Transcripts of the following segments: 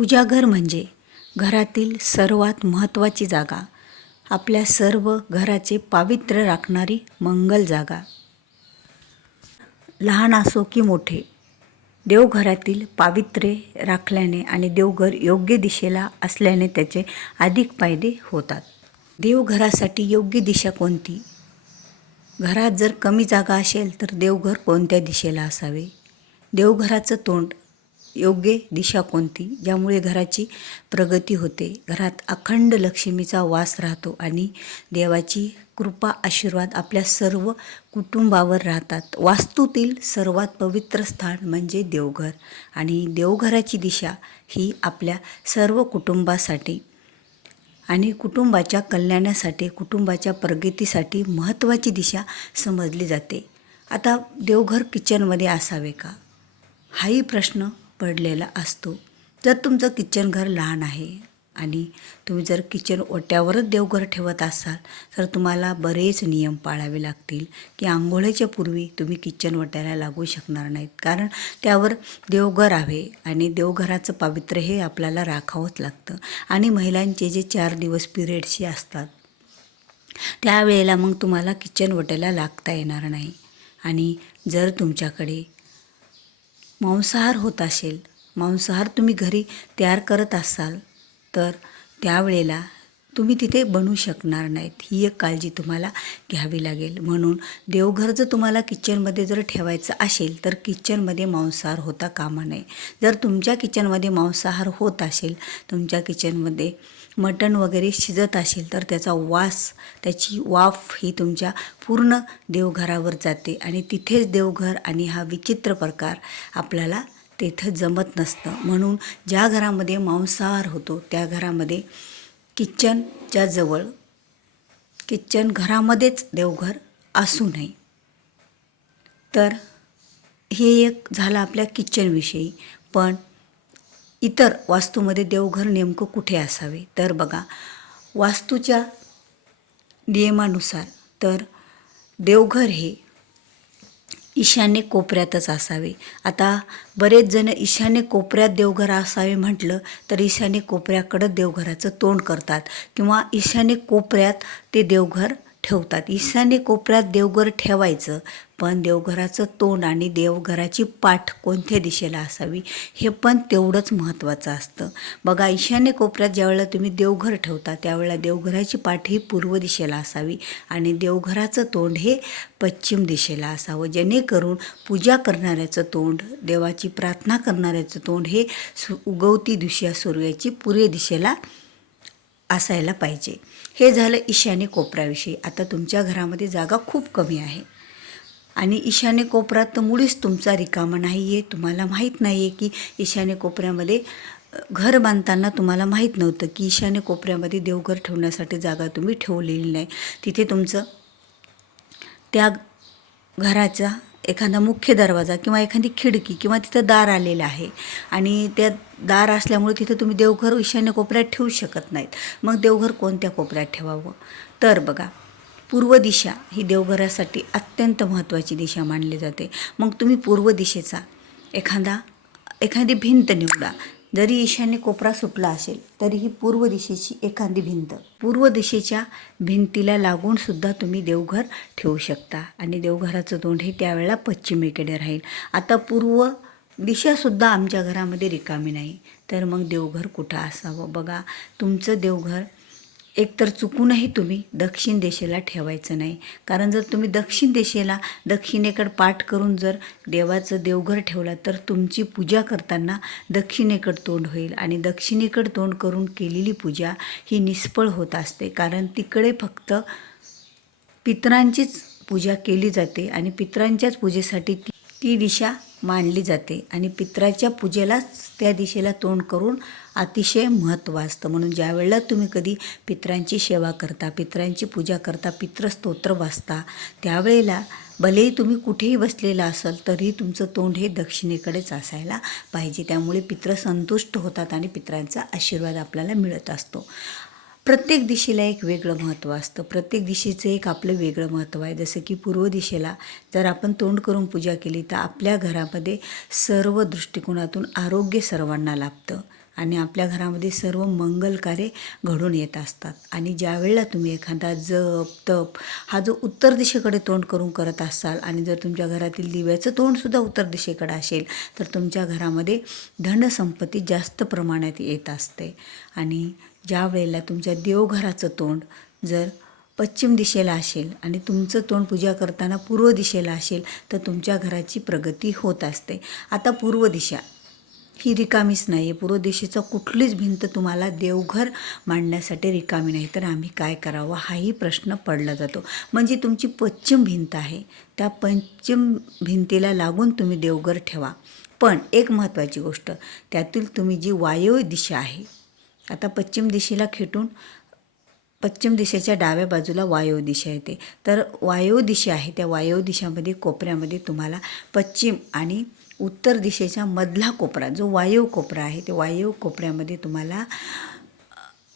पूजाघर म्हणजे घरातील सर्वात महत्त्वाची जागा, आपल्या सर्व घराचे पावित्र्य राखणारी मंगल जागा. लहान असो की मोठे, देवघरातील पावित्र्य राखल्याने आणि देवघर योग्य दिशेला असल्याने त्याचे अधिक फायदे होतात. देवघरासाठी योग्य दिशा कोणती? घरात जर कमी जागा असेल तर देवघर कोणत्या दिशेला असावे? देवघराचं तोंड योग्य दिशा कोणती, ज्यामुळे घराची प्रगती होते, घरात अखंड लक्ष्मीचा वास राहतो आणि देवाची कृपा आशीर्वाद आपल्या सर्व कुटुंबावर राहतात. वास्तूतील सर्वात पवित्र स्थान म्हणजे देवघर आणि देवघराची दिशा ही आपल्या सर्व कुटुंबासाठी आणि कुटुंबाच्या कल्याणासाठी, कुटुंबाच्या प्रगतीसाठी महत्त्वाची दिशा समजली जाते. आता देवघर किचनमध्ये असावे का, हाही प्रश्न पडलेला असतो. जर तुमचं किचन घर लहान आहे आणि तुम्ही जर किचन ओट्यावरच देवघर ठेवत असाल तर तुम्हाला बरेच नियम पाळावे लागतील की आंघोळीच्या पूर्वी तुम्ही किचन ओट्याला लागू शकणार नाहीत, कारण त्यावर देवघर आहे आणि देवघराचं पावित्र्य हे आपल्याला राखावंच लागतं. आणि महिलांचे जे 4 दिवस पिरियड्सचे असतात त्यावेळेला मग तुम्हाला किचन ओट्याला लागता येणार नाही. आणि जर तुमच्याकडे मांसाहार होत असेल, मांसाहार तुम्ही घरी तयार करत असाल तर त्यावेळेला तुम्ही तिथे बनवू शकणार नाहीत. ही एक काळजी तुम्हाला घ्यावी लागेल. म्हणून देवघर जर तुम्हाला किचनमध्ये जर ठेवायचं असेल तर किचनमध्ये मांसाहार होता कामा नये. जर तुमच्या किचनमध्ये मांसाहार होत असेल, तुमच्या किचनमध्ये मटण वगैरे शिजत असेल तर त्याचा वास, त्याची वाफ ही तुमच्या पूर्ण देवघरावर जाते आणि तिथेच देवघर आणि हा विचित्र प्रकार आपल्याला तेथं जमत नसतं. म्हणून ज्या घरामध्ये मांसाहार होतो त्या घरामध्ये किचनच्या जवळ, किचन घरामध्येच देवघर असू नये. तर हे एक झालं आपल्या किचनविषयी. पण इतर वास्तूमध्ये देवघर नेमकं कुठे असावे? तर बघा, वास्तूच्या नियमानुसार तर देवघर हे ईशान्य कोपऱ्यातच असावे. आता बरेच जण ईशान्य कोपऱ्यात देवघर असावे म्हटलं तर ईशान्य कोपऱ्याकडं देवघराचं तोंड करतात किंवा ईशान्य कोपऱ्यात ते देवघर ठेवतात. ईशान्य कोपऱ्यात देवघर ठेवायचं, पण देवघराचं तोंड आणि देवघराची पाठ कोणत्या दिशेला असावी हे पण तेवढंच महत्त्वाचं असतं. बघा, ईशान्य कोपऱ्यात ज्यावेळेला तुम्ही देवघर ठेवता त्यावेळेला देवघराची पाठ ही पूर्व दिशेला असावी आणि देवघराचं तोंड हे पश्चिम दिशेला असावं, जेणेकरून पूजा करणाऱ्याचं तोंड, देवाची प्रार्थना करणाऱ्याचं तोंड हे उगवती दिशा सूर्याची पूर्व दिशेला असायला पाहिजे. हे झालं ईशान्य कोपऱ्याविषयी. आता तुमच्या घरामध्ये जागा खूप कमी आहे आणि ईशान्य कोपऱ्यात तर मुळीच तुमचा रिकामा नाही आहे. तुम्हाला माहीत नाही आहे की ईशान्य कोपऱ्यामध्ये घर बांधताना तुम्हाला माहीत नव्हतं की ईशान्य कोपऱ्यामध्ये देवघर ठेवण्यासाठी जागा तुम्ही ठेवलेली नाही. तिथे तुमचं त्या घराचा एखादा मुख्य दरवाजा किंवा एखादी खिडकी किंवा तिथं दार आलेलं आहे आणि त्या दार असल्यामुळे तिथं तुम्ही देवघर ईशान्य कोपऱ्यात ठेवू शकत नाहीत. मग देवघर कोणत्या कोपऱ्यात ठेवावं? तर बघा, पूर्व दिशा ही देवघरासाठी अत्यंत महत्त्वाची दिशा मानली जाते. मग तुम्ही पूर्व दिशेचा एखादी भिंत निवडा. जरी ईशान्य कोपरा सुटला असेल तरीही पूर्व दिशेची एखादी भिंत, पूर्व दिशेच्या भिंतीला लागून सुद्धा तुम्ही देवघर ठेवू शकता आणि देवघराचं तोंड हे त्यावेळेला पश्चिमेकडे राहील. आता पूर्व दिशासुद्धा आमच्या घरामध्ये रिकामी नाही, तर मग देवघर कुठं असावं? बघा, तुमचं देवघर एकतर चुकूनही तुम्ही दक्षिण दिशेला ठेवायचं नाही, कारण जर तुम्ही दक्षिण दिशेला दक्षिणेकडे पाठ करून जर देवाचं देवघर ठेवलं तर तुमची पूजा करताना दक्षिणेकडे तोंड होईल आणि दक्षिणेकडे तोंड करून केलेली पूजा ही निष्फळ होत असते, कारण तिकडे फक्त पितरांचीच पूजा केली जाते आणि पितरांच्याच पूजेसाठी ती दिशा मानली जाते आणि पितराच्या पूजेलाच त्या दिशेला तोंड करून अतिशय महत्त्व असतं. म्हणून ज्या वेळेला तुम्ही कधी पितरांची सेवा करता, पितरांची पूजा करता, पितृस्तोत्र वाचता, त्यावेळेला भलेही तुम्ही कुठेही बसलेला असाल तरी तुमचं तोंड हे दक्षिणेकडेच असायला पाहिजे. त्यामुळे पितृ संतुष्ट होतात आणि पितरांचा आशीर्वाद आपल्याला मिळत असतो. प्रत्येक दिशेला एक वेगळं महत्त्व असतं, प्रत्येक दिशेचं एक आपलं वेगळं महत्त्व आहे. जसं की पूर्व दिशेला जर आपण तोंड करून पूजा केली तर आपल्या घरामध्ये सर्व दृष्टिकोनातून आरोग्य सर्वांना लाभतं. आणि आपल्या घरामध्ये सर्व मंगल कार्य घडून येत असतात. आणि ज्या वेळेला तुम्ही एखादा जप तप हा जो उत्तर दिशेकडे तोंड करून करत असाल आणि जर तुमच्या घरातील दिव्याचं तोंडसुद्धा उत्तर दिशेकडे असेल तर तुमच्या घरामध्ये धनसंपत्ती जास्त प्रमाणात येत असते. आणि ज्या वेळेला तुमच्या देवघराचं तोंड जर पश्चिम दिशेला असेल आणि तुमचं तोंड पूजा करताना पूर्व दिशेला असेल तर तुमच्या घराची प्रगती होत असते. आता पूर्व दिशा ही रिकामीच नाही आहे. पूर्व दिशेचा कुठलीच भिंत तुम्हाला देवघर मांडण्यासाठी रिकामी नाही. तर आम्ही काय करावं हाही प्रश्न पडला जातो. म्हणजे तुमची पश्चिम भिंत आहे, त्या पश्चिम भिंतीला लागून तुम्ही देवघर ठेवा. पण एक महत्त्वाची गोष्ट, त्यातील तुम्ही जी वायव्य दिशा आहे, आता पश्चिम दिशेला खेटून पश्चिम दिशेच्या डाव्या बाजूला वायव्य दिशा येते. तर वायव्य दिशा आहे त्या वायव्य दिशामध्ये कोपऱ्यामध्ये तुम्हाला पश्चिम आणि उत्तर दिशेच्या मधला कोपरा जो वायव्य कोपरा आहे ते वायव्य कोपऱ्यामध्ये तुम्हाला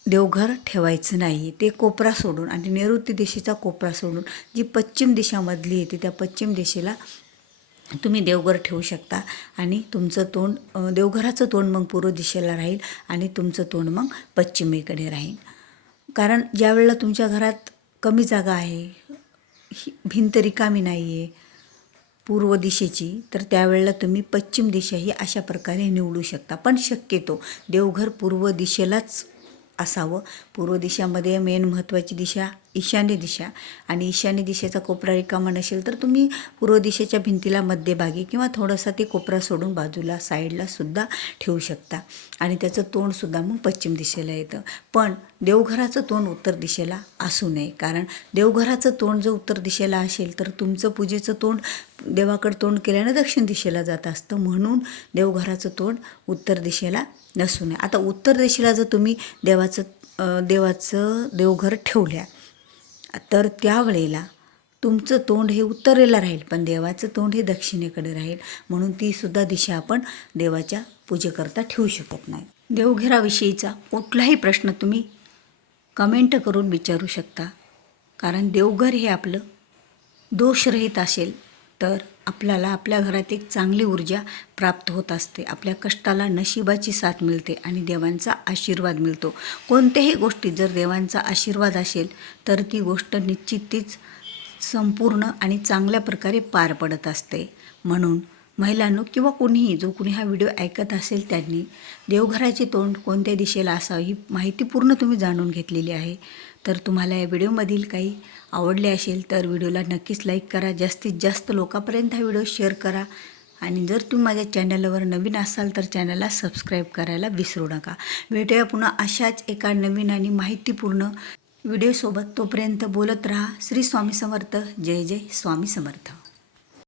देवघर ठेवायचं नाही. ते कोपरा सोडून आणि नैऋत्य दिशेचा कोपरा सोडून जी पश्चिम दिशामधली येते त्या पश्चिम दिशेला तुम्ही देवघर ठेवू शकता. आणि तुमचं तोंड देवघराचं तोंड मग पूर्व दिशेला राहील आणि तुमचं तोंड मग पश्चिमेकडे राहील. कारण ज्या वेळेला तुमच्या घरात कमी जागा आहे, भिंत रिकामी नाही आहे पूर्व दिशेची, तर त्यावेळेला तुम्ही पश्चिम दिशा ही अशा प्रकारे निवडू शकता. पण शक्यतो देवघर पूर्व दिशेलाच असावं. पूर्व दिशामध्ये मेन महत्त्वाची दिशा ईशान्य दिशा, आणि ईशान्य दिशेचा कोपरा रिकामा नसेल तर तुम्ही पूर्व दिशेच्या भिंतीला मध्यभागी किंवा थोडासा ते कोपरा सोडून बाजूला साईडला सुद्धा ठेवू शकता. आणि त्याचं तोंडसुद्धा मग पश्चिम दिशेला येतं. पण देवघराचं तोंड उत्तर दिशेला असू नये. कारण देवघराचं तोंड जर उत्तर दिशेला असेल तर तुमचं पूजेचं तोंड देवाकडे तोंड केल्यानं दक्षिण दिशेला जात असतं. म्हणून देवघराचं तोंड उत्तर दिशेला नसू नये. आता उत्तर दिशेला जर तुम्ही देवाचं देवघर ठेवल्या तर त्यावेळेला तुमचं तोंड हे उत्तरेला राहील पण देवाचं तोंड हे दक्षिणेकडे राहील. म्हणून तीसुद्धा दिशा आपण देवाच्या पूजेकरता ठेवू शकत नाही. देवघराविषयीचा कुठलाही प्रश्न तुम्ही कमेंट करून विचारू शकता. कारण देवघर हे आपलं दोषरहित असेल तर आपल्याला आपल्या घरात एक चांगली ऊर्जा प्राप्त होत असते. आपल्या कष्टाला नशिबाची साथ मिळते आणि देवांचा आशीर्वाद मिळतो. कोणत्याही गोष्टीत जर देवांचा आशीर्वाद असेल तर ती गोष्ट निश्चितच संपूर्ण आणि चांगल्या प्रकारे पार पडत असते. म्हणून महिलांनो किंवा कोणीही जो कोणी हा व्हिडिओ ऐकत असेल त्यांनी देवघराचे तोंड कोणत्या दिशेला असावे ही माहिती पूर्ण तुम्ही जाणून घेतलेली आहे. तर तुम्हाला या व्हिडिओमधील काही आवडले असेल तर व्हिडिओला नक्कीच लाईक करा. जास्तीत जास्त लोकांपर्यंत हा व्हिडिओ शेअर करा. आणि जर तुम्ही माझ्या चॅनलवर नवीन असाल तर चॅनलला सबस्क्राईब करायला विसरू नका. भेटूया पुन्हा अशाच एका नवीन आणि माहितीपूर्ण व्हिडिओसोबत. तोपर्यंत बोलत राहा. श्री स्वामी समर्थ. जय जय स्वामी समर्थ.